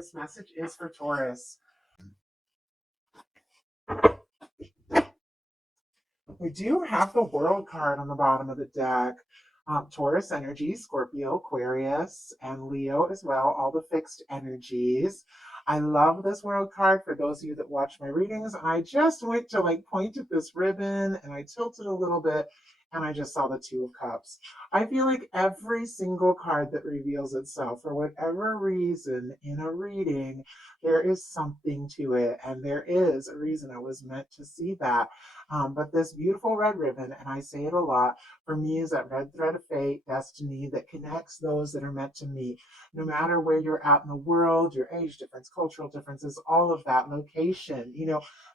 this message is for Taurus. We do have the World card on the bottom of the deck. Taurus energy, Scorpio, Aquarius, and Leo as well, all the fixed energies. I love this World card for those of you that watch my readings. I just went to like point at this ribbon and I tilted a little bit and I just saw the Two of Cups. I feel like every single card that reveals itself for whatever reason in a reading, there is something to it, and there is a reason I was meant to see that. But this beautiful red ribbon, and I say it a lot, for me is that red thread of fate, destiny that connects those that are meant to meet. No matter where you're at in the world, your age difference, cultural differences, all of that, location,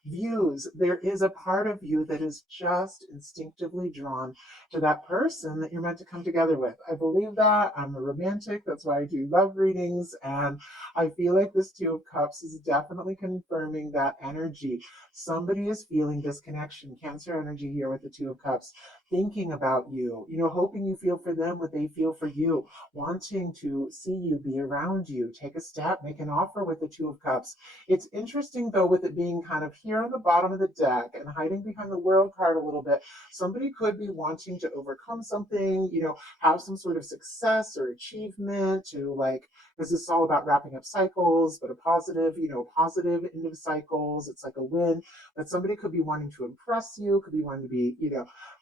views, there is a part of you that is just instinctively drawn to that person that you're meant to come together with. I believe that. I'm a romantic. That's why I do love readings. And I feel like this Two of Cups is definitely confirming that energy. Somebody is feeling this connection, Cancer energy here with the Two of Cups, thinking about you, hoping you feel for them what they feel for you, wanting to see you, be around you, take a step, make an offer with the Two of Cups. It's interesting though, with it being kind of here on the bottom of the deck and hiding behind the World card a little bit, somebody could be wanting to overcome something, have some sort of success or achievement to like, this is all about wrapping up cycles, but a positive, positive end of cycles. It's like a win, but somebody could be wanting to impress you, could be wanting to be,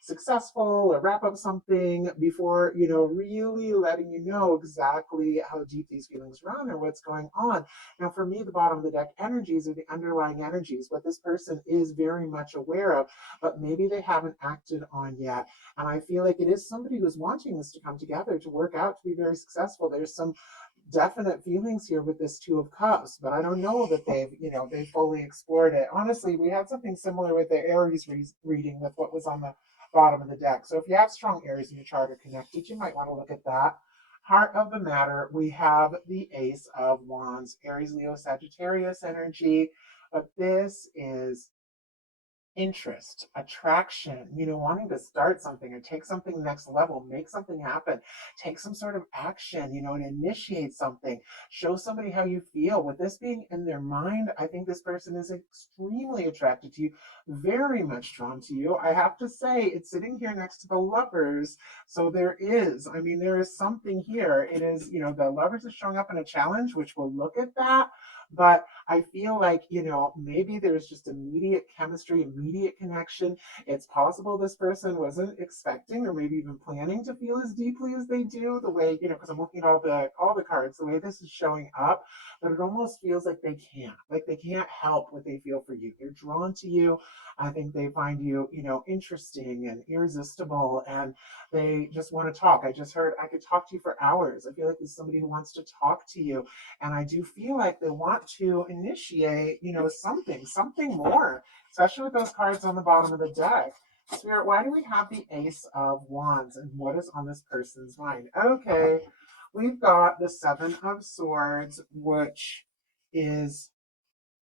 successful or wrap up something before, really letting you know exactly how deep these feelings run or what's going on. Now, for me, the bottom of the deck energies are the underlying energies, what this person is very much aware of, but maybe they haven't acted on yet. And I feel like it is somebody who's wanting this to come together, to work out, to be very successful. There's some definite feelings here with this Two of Cups, but I don't know that they've fully explored it. Honestly, we had something similar with the Aries reading with what was on the bottom of the deck. So if you have strong Aries in your chart or connected, you might want to look at that. Heart of the matter, we have the Ace of Wands, Aries, Leo, Sagittarius energy, but this is interest, attraction, wanting to start something or take something next level, make something happen, take some sort of action, and initiate something, show somebody how you feel. With this being in their mind, I think this person is extremely attracted to you, very much drawn to you. I have to say, it's sitting here next to the Lovers. So there is something here. It is, the Lovers is showing up in a challenge, which we'll look at that. But I feel like, maybe there's just immediate chemistry, immediate connection. It's possible this person wasn't expecting or maybe even planning to feel as deeply as they do, the way, because I'm looking at all the cards, the way this is showing up, but it almost feels like they can't help what they feel for you. They're drawn to you. I think they find you, interesting and irresistible, and they just want to talk. I just heard I could talk to you for hours. I feel like there's somebody who wants to talk to you. And I do feel like they want to initiate, something more, especially with those cards on the bottom of the deck. Spirit, why do we have the Ace of Wands and what is on this person's mind? Okay, we've got the Seven of Swords, which is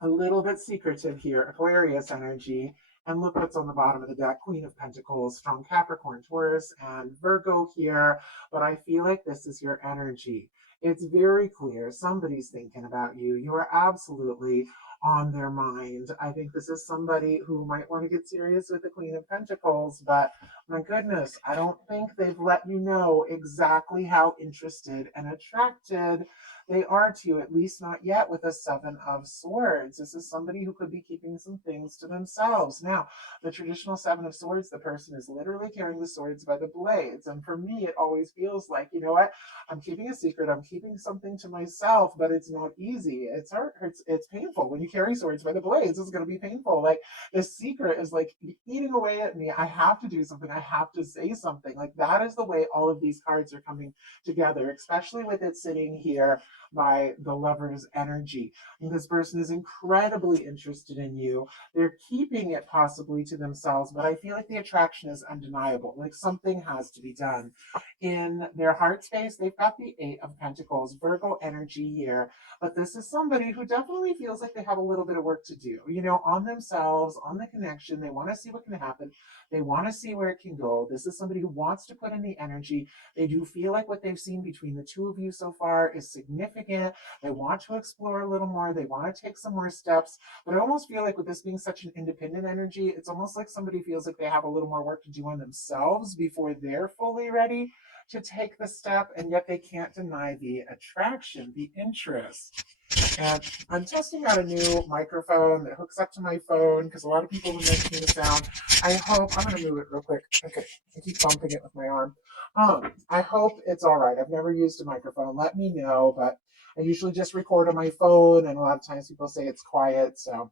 a little bit secretive here, Aquarius energy. And look what's on the bottom of the deck, Queen of Pentacles, strong Capricorn, Taurus, and Virgo here. But I feel like this is your energy. It's very clear somebody's thinking about you. You are absolutely on their mind. I think this is somebody who might want to get serious with the Queen of Pentacles, but my goodness, I don't think they've let you know exactly how interested and attracted they are to you, at least not yet with a Seven of Swords. This is somebody who could be keeping some things to themselves. Now, the traditional Seven of Swords, the person is literally carrying the swords by the blades. And for me, it always feels like, you know what? I'm keeping a secret. I'm keeping something to myself, but it's not easy. It's hurt. It's painful. When you carry swords by the blades, it's going to be painful. Like, this secret is like eating away at me. I have to do something. I have to say something. Like, that is the way all of these cards are coming together, especially with it sitting here by the Lover's energy. And this person is incredibly interested in you. They're keeping it possibly to themselves, but I feel like the attraction is undeniable. Like, something has to be done. In their heart space, they've got the Eight of Pentacles, Virgo energy here. But this is somebody who definitely feels like they have a little bit of work to do, on themselves, on the connection. They want to see what can happen. They want to see where it can go. This is somebody who wants to put in the energy. They do feel like what they've seen between the two of you so far is significant. significant. They want to explore a little more. They want to take some more steps. But I almost feel like with this being such an independent energy, it's almost like somebody feels like they have a little more work to do on themselves before they're fully ready to take the step. And yet they can't deny the attraction, the interest. And I'm testing out a new microphone that hooks up to my phone because a lot of people were mentioning the sound. I hope, I'm going to move it real quick. Okay, I keep bumping it with my arm. I hope it's all right. I've never used a microphone. Let me know, but I usually just record on my phone, and a lot of times people say it's quiet. So,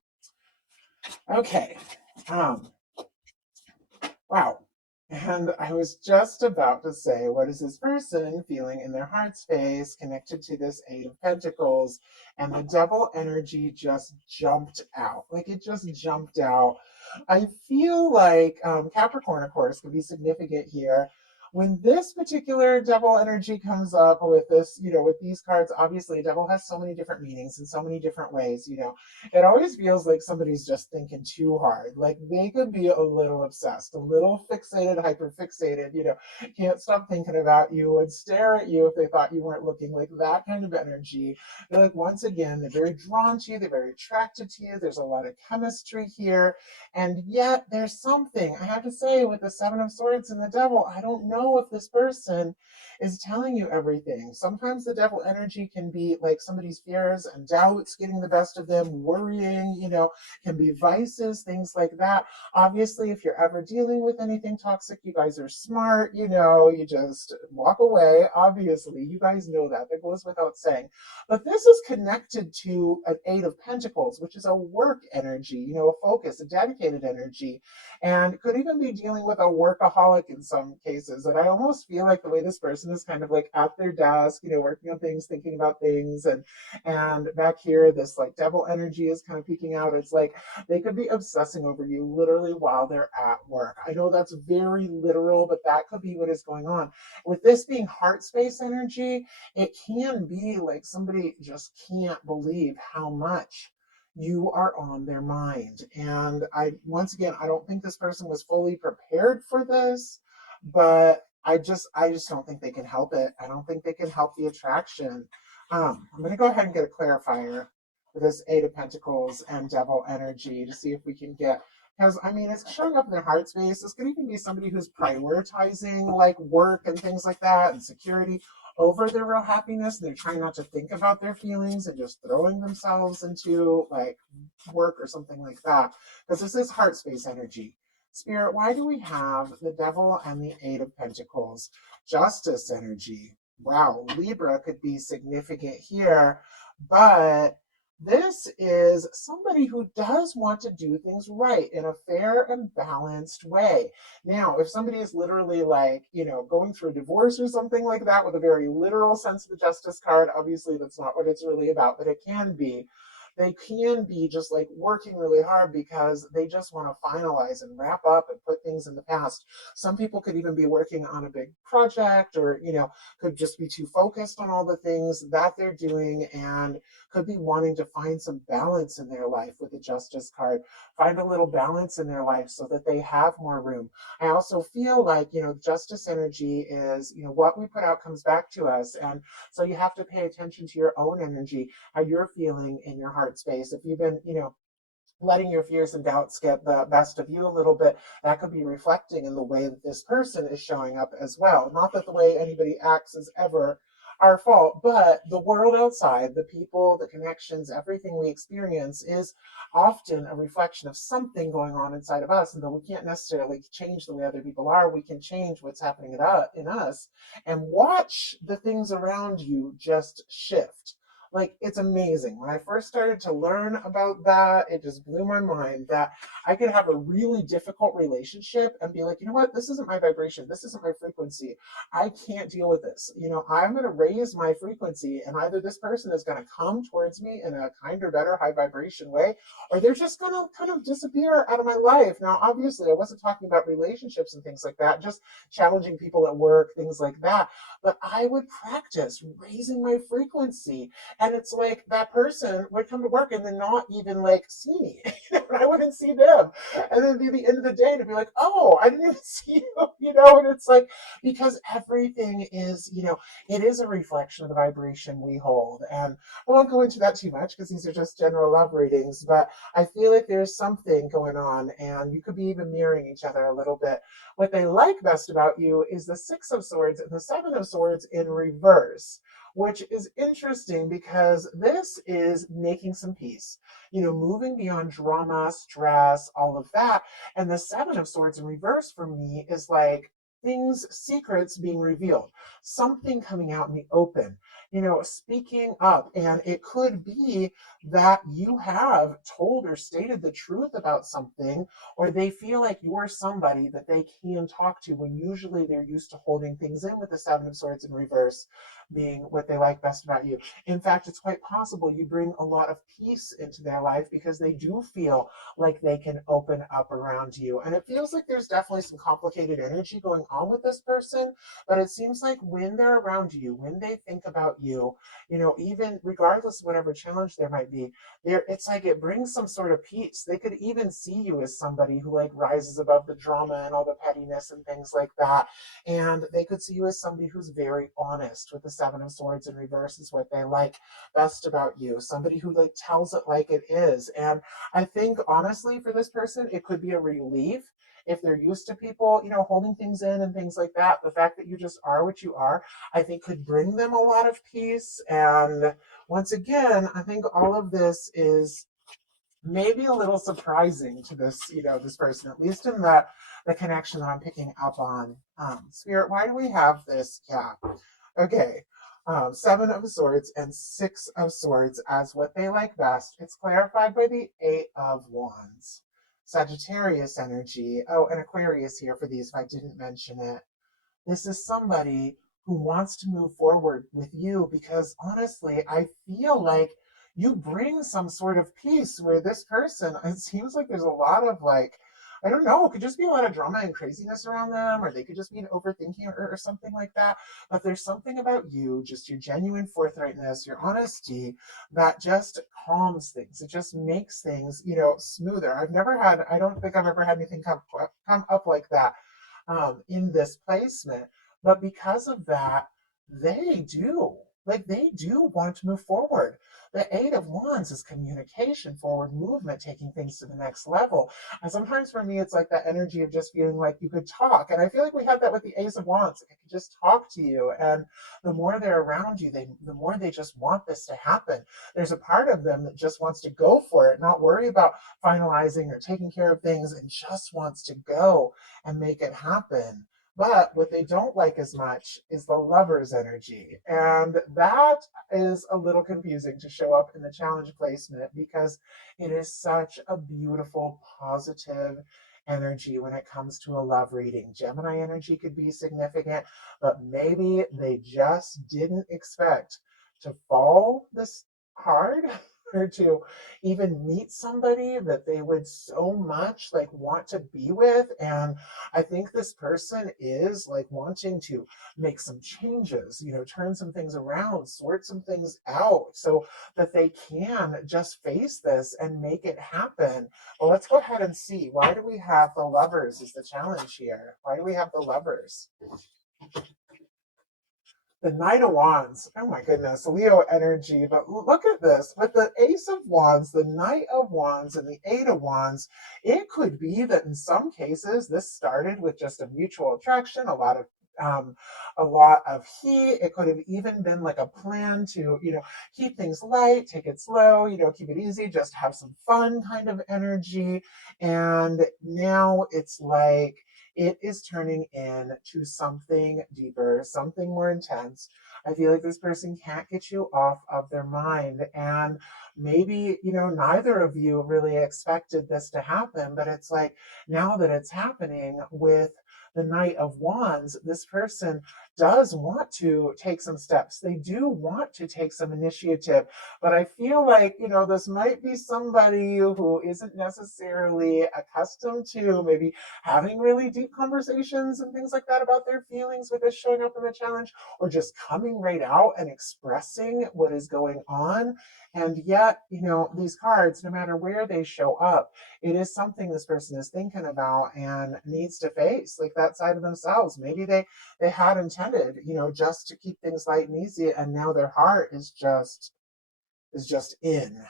okay. Um, wow. And I was just about to say, what is this person feeling in their heart space connected to this Eight of Pentacles? And the devil energy just jumped out. Like it just jumped out. I feel like Capricorn, of course, could be significant here. When this particular devil energy comes up with this, with these cards, obviously, devil has so many different meanings in so many different ways, it always feels like somebody's just thinking too hard. Like they could be a little obsessed, a little fixated, hyper fixated, can't stop thinking about you, would stare at you if they thought you weren't looking, like that kind of energy. They're like, once again, they're very drawn to you, they're very attracted to you. There's a lot of chemistry here. And yet there's something, I have to say, with the Seven of Swords and the devil, I don't know if this person is telling you everything. Sometimes the devil energy can be like somebody's fears and doubts getting the best of them, worrying, can be vices, things like that. Obviously, if you're ever dealing with anything toxic, you guys are smart, you just walk away. Obviously, you guys know that. That goes without saying. But this is connected to an Eight of Pentacles, which is a work energy, a focus, a dedicated energy, and could even be dealing with a workaholic in some cases. And I almost feel like the way this person is kind of like at their desk, working on things, thinking about things, and back here, this like devil energy is kind of peeking out. It's like they could be obsessing over you literally while they're at work. I know that's very literal, but that could be what is going on. With this being heart space energy, it can be like somebody just can't believe how much you are on their mind. And once again, I don't think this person was fully prepared for this, but I just don't think they can help it. I don't think they can help the attraction. I'm going to go ahead and get a clarifier for this Eight of Pentacles and devil energy to see if we can get, because I mean, it's showing up in their heart space. This could even be somebody who's prioritizing like work and things like that and security over their real happiness. They're trying not to think about their feelings and just throwing themselves into like work or something like that. Because this is heart space energy. Spirit, why do we have the devil and the Eight of Pentacles? Justice energy. Wow, Libra could be significant here, but this is somebody who does want to do things right in a fair and balanced way. Now, if somebody is literally like, going through a divorce or something like that with a very literal sense of the Justice card, obviously that's not what it's really about, but it can be. They can be just like working really hard because they just want to finalize and wrap up and put things in the past. Some people could even be working on a big project or, could just be too focused on all the things that they're doing and could be wanting to find some balance in their life with the Justice card, find a little balance in their life so that they have more room. I also feel like, Justice energy is, what we put out comes back to us. And so you have to pay attention to your own energy, how you're feeling in your heart space. If you've been, letting your fears and doubts get the best of you a little bit, that could be reflecting in the way that this person is showing up as well. Not that the way anybody acts is ever our fault, but the world outside, the people, the connections, everything we experience is often a reflection of something going on inside of us. And though we can't necessarily change the way other people are, we can change what's happening in us and watch the things around you just shift. Like, it's amazing. When I first started to learn about that, it just blew my mind that I could have a really difficult relationship and be like, you know what, this isn't my vibration, this isn't my frequency, I can't deal with this. I'm going to raise my frequency, and either this person is going to come towards me in a kinder, better, high vibration way, or they're just going to kind of disappear out of my life. Now, obviously, I wasn't talking about relationships and things like that, just challenging people at work, things like that. But I would practice raising my frequency And it's like that person would come to work and then not even like see me. And I wouldn't see them. And then be the end of the day to be like, oh, I didn't even see you, and it's like, because everything is, it is a reflection of the vibration we hold. And I won't go into that too much because these are just general love readings, but I feel like there's something going on, and you could be even mirroring each other a little bit. What they like best about you is the Six of Swords and the Seven of Swords in reverse, which is interesting because this is making some peace, moving beyond drama, stress, all of that. And the Seven of Swords in reverse for me is like things, secrets being revealed, something coming out in the open, speaking up. And it could be that you have told or stated the truth about something, or they feel like you're somebody that they can talk to when usually they're used to holding things in, with the Seven of Swords in reverse being what they like best about you. In fact, it's quite possible you bring a lot of peace into their life because they do feel like they can open up around you. And it feels like there's definitely some complicated energy going on with this person, but it seems like when they're around you, when they think about you, even regardless of whatever challenge there might be, it's like it brings some sort of peace. They could even see you as somebody who like rises above the drama and all the pettiness and things like that. And they could see you as somebody who's very honest, with the Seven of Swords in reverse is what they like best about you. Somebody who like tells it like it is. And I think honestly for this person, it could be a relief if they're used to people, holding things in and things like that. The fact that you just are what you are, I think could bring them a lot of peace. And once again, I think all of this is maybe a little surprising to this person, at least in the connection that I'm picking up on. Spirit, why do we have this? Yeah. Okay. Seven of Swords and Six of Swords as what they like best. It's clarified by the Eight of Wands. Sagittarius energy. Oh, and Aquarius here for these if I didn't mention it. This is somebody who wants to move forward with you because honestly, I feel like you bring some sort of peace where this person, it seems like there's a lot of like, I don't know, it could just be a lot of drama and craziness around them, or they could just be an overthinking or something like that. But there's something about you, just your genuine forthrightness, your honesty, that just calms things. It just makes things, smoother. I don't think I've ever had anything come up like that in this placement. But because of that, they do want to move forward. The Eight of Wands is communication, forward movement, taking things to the next level. And sometimes for me, it's like that energy of just feeling like you could talk. And I feel like we have that with the Ace of Wands. They could just talk to you. And the more they're around you, the more they just want this to happen. There's a part of them that just wants to go for it, not worry about finalizing or taking care of things, and just wants to go and make it happen. But what they don't like as much is the Lover's energy. And that is a little confusing to show up in the challenge placement because it is such a beautiful, positive energy when it comes to a love reading. Gemini energy could be significant, but maybe they just didn't expect to fall this hard or to even meet somebody that they would so much like want to be with. And I think this person is like wanting to make some changes, turn some things around, sort some things out so that they can just face this and make it happen. Well, let's go ahead and see. Why do we have the Lovers is the challenge here? Why do we have the Lovers? The Knight of Wands. Oh my goodness, Leo energy. But look at this. With the Ace of Wands, the Knight of Wands, and the Eight of Wands, it could be that in some cases this started with just a mutual attraction, um, a lot of heat. It could have even been like a plan to, keep things light, take it slow, keep it easy, just have some fun kind of energy. And now it's like it is turning into something deeper, something more intense. I feel like this person can't get you off of their mind. And maybe, neither of you really expected this to happen, but it's like now that it's happening with the Knight of Wands, this person does want to take some steps. They do want to take some initiative. But I feel like, this might be somebody who isn't necessarily accustomed to maybe having really deep conversations and things like that about their feelings with this showing up in the challenge, or just coming right out and expressing what is going on. And yet, these cards, no matter where they show up, it is something this person is thinking about and needs to face, like that side of themselves. Maybe they had intended, just to keep things light and easy, and now their heart is just in.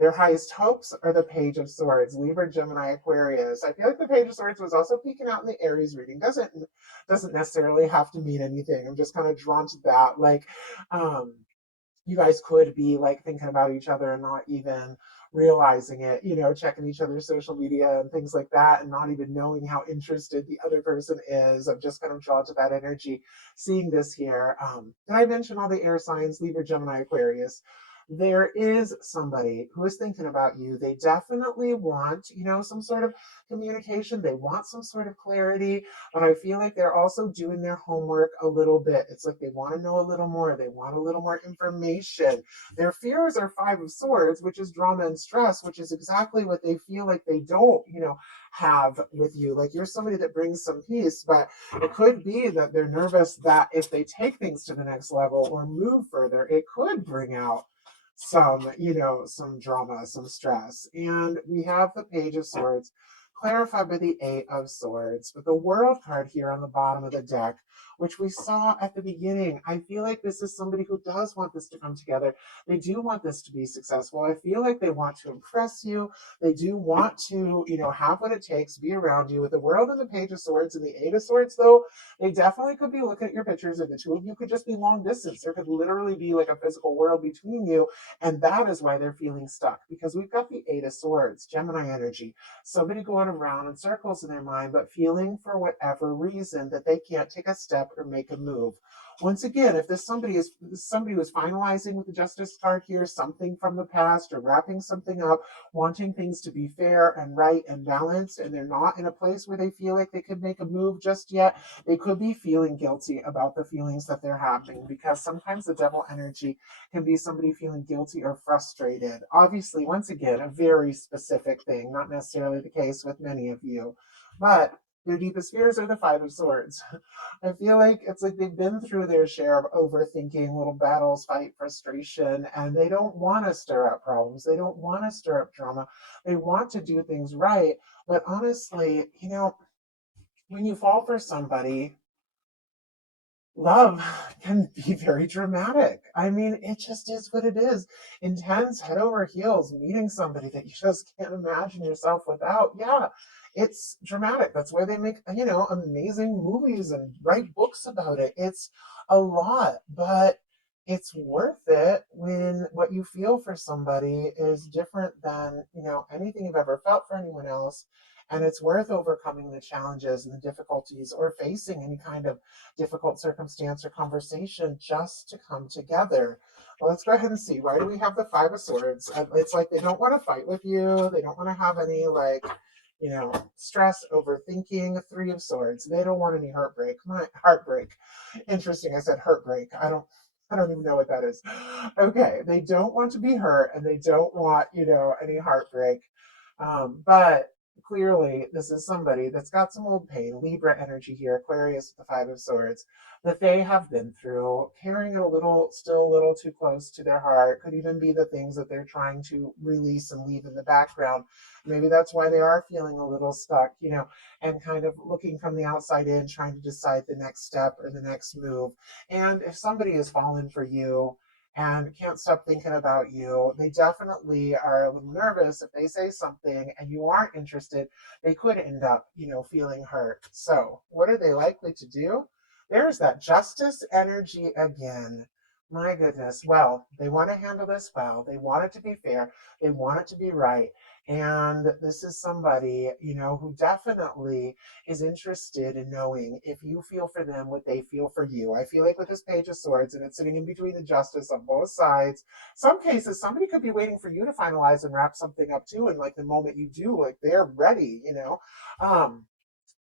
Their highest hopes are the Page of Swords, Libra, Gemini, Aquarius. I feel like the Page of Swords was also peeking out in the Aries reading. Doesn't necessarily have to mean anything. I'm just kind of drawn to that. Like, um, you guys could be like thinking about each other and not even realizing it, checking each other's social media and things like that, and not even knowing how interested the other person is. I'm just kind of drawn to that energy seeing this here. Did I mention all the air signs, Libra, Gemini, Aquarius? There is somebody who is thinking about you. They definitely want, some sort of communication. They want some sort of clarity, but I feel like they're also doing their homework a little bit. It's like they want to know a little more. They want a little more information. Their fears are Five of Swords, which is drama and stress, which is exactly what they feel like they don't, have with you. Like, you're somebody that brings some peace, but it could be that they're nervous that if they take things to the next level or move further, it could bring out some drama, some stress. And we have the Page of Swords clarified by the Eight of Swords. But the World card here on the bottom of the deck, which we saw at the beginning, I feel like this is somebody who does want this to come together. They do want this to be successful. I feel like they want to impress you. They do want to, have what it takes, be around you. With the World and the Page of Swords and the Eight of Swords, though, they definitely could be looking at your pictures, and the two of you could just be long distance. There could literally be like a physical world between you, and that is why they're feeling stuck, because we've got the Eight of Swords, Gemini energy. Somebody going around in circles in their mind, but feeling for whatever reason that they can't take a step or make a move. Once again, if somebody who's finalizing with the Justice card here, something from the past, or wrapping something up, wanting things to be fair and right and balanced, and they're not in a place where they feel like they could make a move just yet, they could be feeling guilty about the feelings that they're having, because sometimes the devil energy can be somebody feeling guilty or frustrated. Obviously, once again, a very specific thing, not necessarily the case with many of you, but their deepest fears are the Five of Swords. I feel like it's like they've been through their share of overthinking, little battles, fight, frustration, and they don't want to stir up problems. They don't want to stir up drama. They want to do things right. But honestly, when you fall for somebody, love can be very dramatic. I mean, it just is what it is. Intense, head over heels, meeting somebody that you just can't imagine yourself without. Yeah, it's dramatic. That's why they make, amazing movies and write books about it. It's a lot, but it's worth it when what you feel for somebody is different than, anything you've ever felt for anyone else. And it's worth overcoming the challenges and the difficulties, or facing any kind of difficult circumstance or conversation, just to come together. Well, let's go ahead and see. Why do we have the Five of Swords? It's like they don't want to fight with you. They don't want to have any, like, stress, overthinking. Three of Swords. They don't want any heartbreak. Heartbreak. Interesting. I said heartbreak. I don't even know what that is. Okay. They don't want to be hurt, and they don't want, any heartbreak. But clearly, this is somebody that's got some old pain, Libra energy here, Aquarius with the Five of Swords, that they have been through, carrying it still a little too close to their heart. Could even be the things that they're trying to release and leave in the background. Maybe that's why they are feeling a little stuck, and kind of looking from the outside in, trying to decide the next step or the next move. And if somebody has fallen for you and can't stop thinking about you, they definitely are a little nervous. If they say something and you aren't interested, they could end up, feeling hurt. So, what are they likely to do? There's that Justice energy again. My goodness. Well, they want to handle this well. They want it to be fair. They want it to be right. And this is somebody, who definitely is interested in knowing if you feel for them what they feel for you. I feel like with this Page of Swords, and it's sitting in between the Justice on both sides, some cases somebody could be waiting for you to finalize and wrap something up too, and like the moment you do, like they're ready.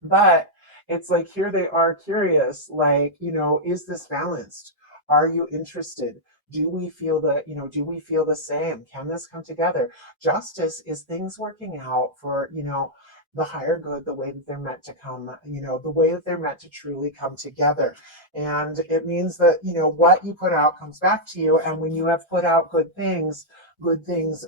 But It's like here they are curious, like, is this balanced? Are you interested? Do we feel do we feel the same? Can this come together? Justice is things working out for, the higher good, the way that they're meant to come, the way that they're meant to truly come together. And it means that, what you put out comes back to you. And when you have put out good things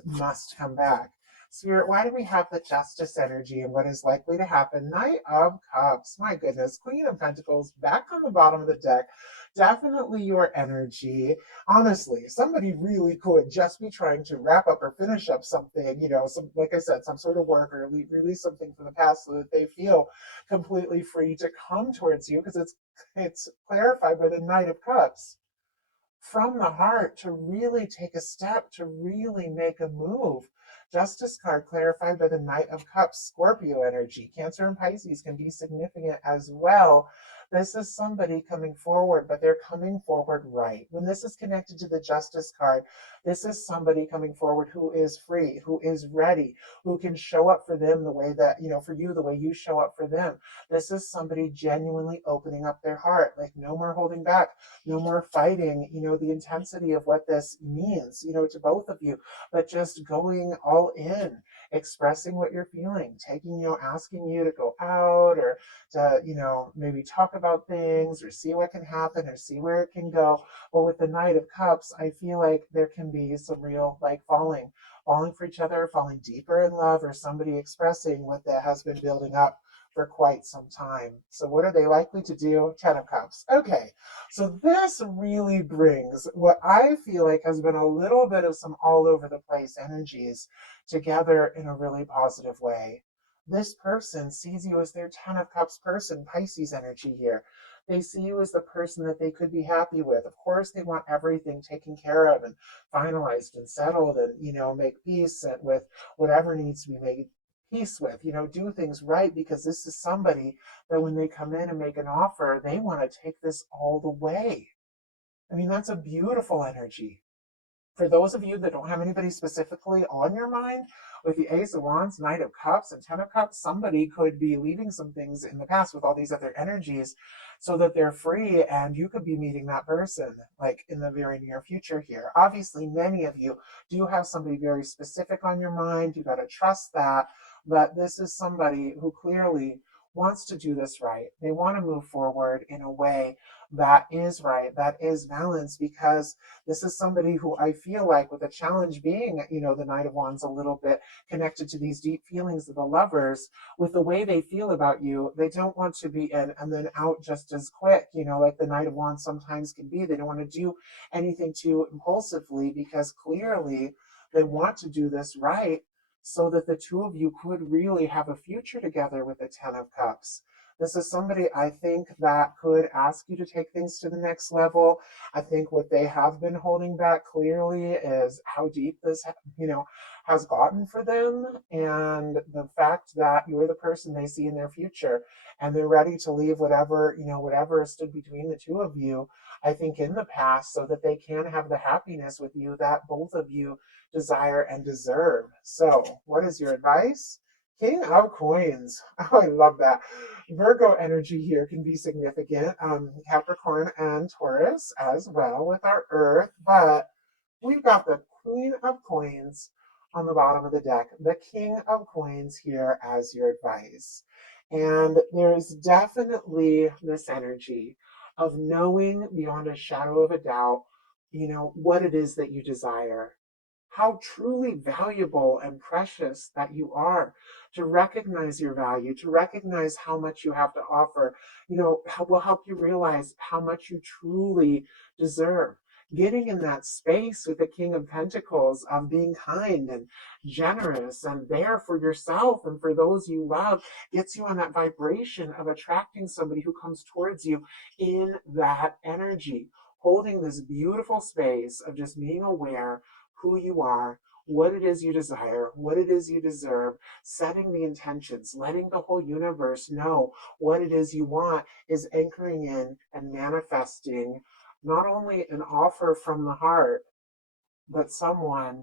must come back. Spirit, why do we have the justice energy and what is likely to happen? Knight of Cups, my goodness, Queen of Pentacles back on the bottom of the deck. Definitely your energy. Honestly, somebody really could just be trying to wrap up or finish up something, some, like I said, some sort of work or release something from the past so that they feel completely free to come towards you because it's clarified by the Knight of Cups from the heart to really take a step, to really make a move. Justice card clarified by the Knight of Cups, Scorpio energy. Cancer and Pisces can be significant as well. This is somebody coming forward, but they're coming forward right. When this is connected to the Justice card, this is somebody coming forward who is free, who is ready, who can show up for them the way that, for you, the way you show up for them. This is somebody genuinely opening up their heart, like no more holding back, no more fighting, the intensity of what this means, to both of you, but just going all in, expressing what you're feeling, taking, asking you to go out or to, maybe talk about things or see what can happen or see where it can go. Well, with the Knight of Cups, I feel like there can be some real like falling for each other, falling deeper in love, or somebody expressing what that has been building up for quite some time. So what are they likely to do? 10 of Cups. Okay, so this really brings what I feel like has been a little bit of some all over the place energies together in a really positive way. This person sees you as their 10 of Cups person, Pisces energy here. They see you as the person that they could be happy with. Of course, they want everything taken care of and finalized and settled and, make peace with whatever needs to be made peace with, do things right, because this is somebody that when they come in and make an offer, they want to take this all the way. I mean, that's a beautiful energy. For those of you that don't have anybody specifically on your mind, with the Ace of Wands, Knight of Cups, and Ten of Cups, somebody could be leaving some things in the past with all these other energies so that they're free, and you could be meeting that person like in the very near future here. Obviously, many of you do have somebody very specific on your mind. You got to trust that. But this is somebody who clearly wants to do this right. They want to move forward in a way that is right, that is balanced, because this is somebody who I feel like, with the challenge being, the Knight of Wands a little bit connected to these deep feelings of the lovers, with the way they feel about you, they don't want to be in and then out just as quick, like the Knight of Wands sometimes can be. They don't want to do anything too impulsively because clearly they want to do this right so that the two of you could really have a future together with the Ten of Cups. This is somebody I think that could ask you to take things to the next level. I think what they have been holding back clearly is how deep this, has gotten for them, and the fact that you're the person they see in their future, and they're ready to leave whatever stood between the two of you, I think, in the past, so that they can have the happiness with you that both of you desire and deserve. So, what is your advice? King of Coins. Oh, I love that. Virgo energy here can be significant. Capricorn and Taurus as well with our Earth, but we've got the Queen of Coins on the bottom of the deck, the King of Coins here as your advice. And there's definitely this energy of knowing beyond a shadow of a doubt, what it is that you desire, how truly valuable and precious that you are, to recognize your value, to recognize how much you have to offer, will help you realize how much you truly deserve. Getting in that space with the King of Pentacles of being kind and generous and there for yourself and for those you love gets you on that vibration of attracting somebody who comes towards you in that energy, holding this beautiful space of just being aware who you are, what it is you desire, what it is you deserve, setting the intentions, letting the whole universe know what it is you want, is anchoring in and manifesting not only an offer from the heart, but someone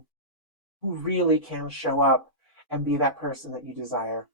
who really can show up and be that person that you desire.